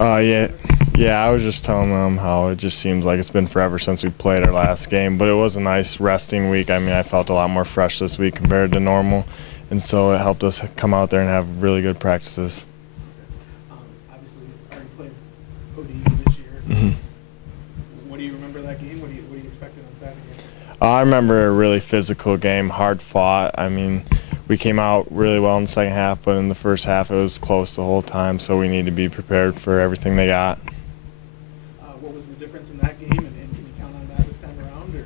Yeah. I was just telling them how it just seems like it's been forever since we played our last game, but it was a nice resting week. I mean, I felt a lot more fresh this week compared to normal, and so it helped us come out there and have really good practices. Obviously, you already played ODU this year. What do you remember that game? What do you expected on Saturday? I remember a really physical game, hard fought. I mean, we came out really well in the second half, but in the first half it was close the whole time, so we need to be prepared for everything they got. What was the difference in that game, and can you count on that this time around? Or?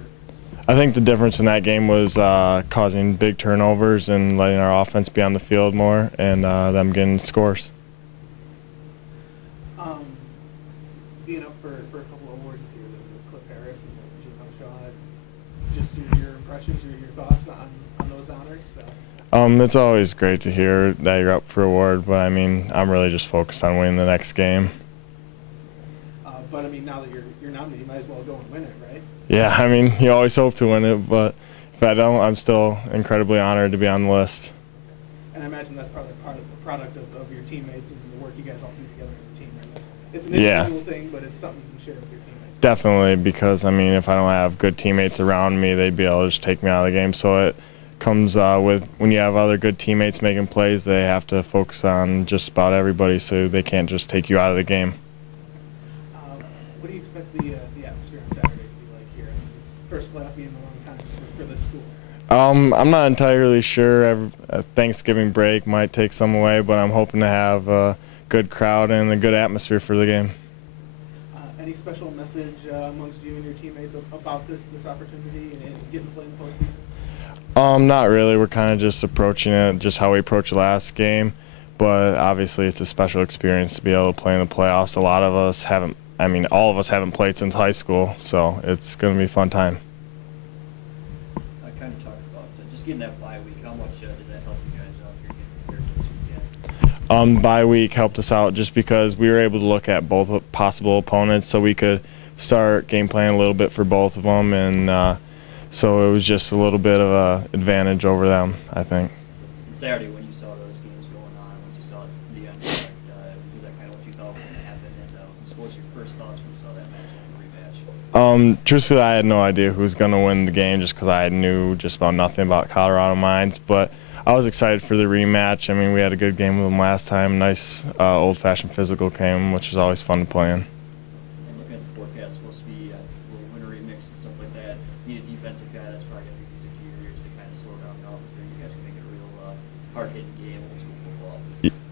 I think the difference in that game was causing big turnovers and letting our offense be on the field more and them getting scores. Being up for a couple of awards here, the Ferris and the Zimmer shot, just your impressions or your thoughts on those honors? It's always great to hear that you're up for award, but I mean, I'm really just focused on winning the next game. But I mean, now that you're nominated, you might as well go and win it, right? Yeah, I mean, you always hope to win it, but if I don't, I'm still incredibly honored to be on the list. And I imagine that's probably part of the product of your teammates and the work you guys all do together as a team, right? It's an individual thing, but it's something you can share with your teammates. Definitely, because I mean, if I don't have good teammates around me, they'd be able to just take me out of the game. So it comes with when you have other good teammates making plays, they have to focus on just about everybody, so they can't just take you out of the game. What do you expect the atmosphere on Saturday to be like here? I mean, this first playoff game in a long time for this school. I'm not entirely sure. Thanksgiving break might take some away, but I'm hoping to have a good crowd and a good atmosphere for the game. Any special message amongst you and your teammates about this opportunity and getting to play in the postseason? Not really. We're kind of just approaching it just how we approached the last game, but obviously it's a special experience to be able to play in the playoffs. A lot of us haven't. I mean, all of us haven't played since high school, so it's going to be a fun time. I kind of talked about just getting that bye week. How much did that help you guys out here getting prepared for this weekend? Bye week helped us out just because we were able to look at both possible opponents, so we could start game planning a little bit for both of them, and so it was just a little bit of an advantage over them, I think. Saturday, when you saw those games going on, when you saw the end product, was that kind of what you thought was going to happen? And what was your first thoughts when you saw that match in the rematch? Truthfully, I had no idea who was going to win the game just because I knew just about nothing about Colorado Mines, but I was excited for the rematch. I mean, we had a good game with them last time. Nice old-fashioned physical game, which is always fun to play in. And looking at the forecast, it's supposed to be a little wintery mix and stuff like that. Need a defensive guy that's probably going to be easy to your ears to kind of slow down the offense. You guys can make it a real hard-hitting game, old school football.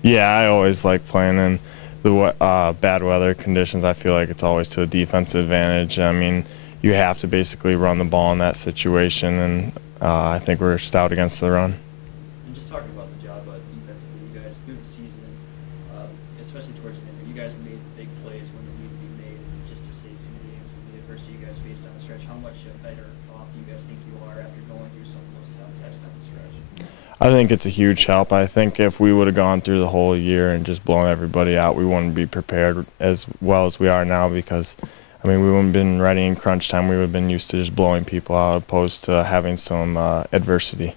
Yeah, I always like playing in the bad weather conditions. I feel like it's always to the defensive advantage. I mean, you have to basically run the ball in that situation, and I think we're stout against the run. Talking about the job defensively, you guys through the season, especially towards the end, you guys made big plays when they need to be made, and just to save some games and the adversity you guys faced on the stretch. How much better off do you guys think you are after going through some of those tough tests on the stretch? I think it's a huge help. I think if we would have gone through the whole year and just blown everybody out, we wouldn't be prepared as well as we are now, because I mean, we wouldn't have been ready in crunch time. We would have been used to just blowing people out opposed to having some adversity.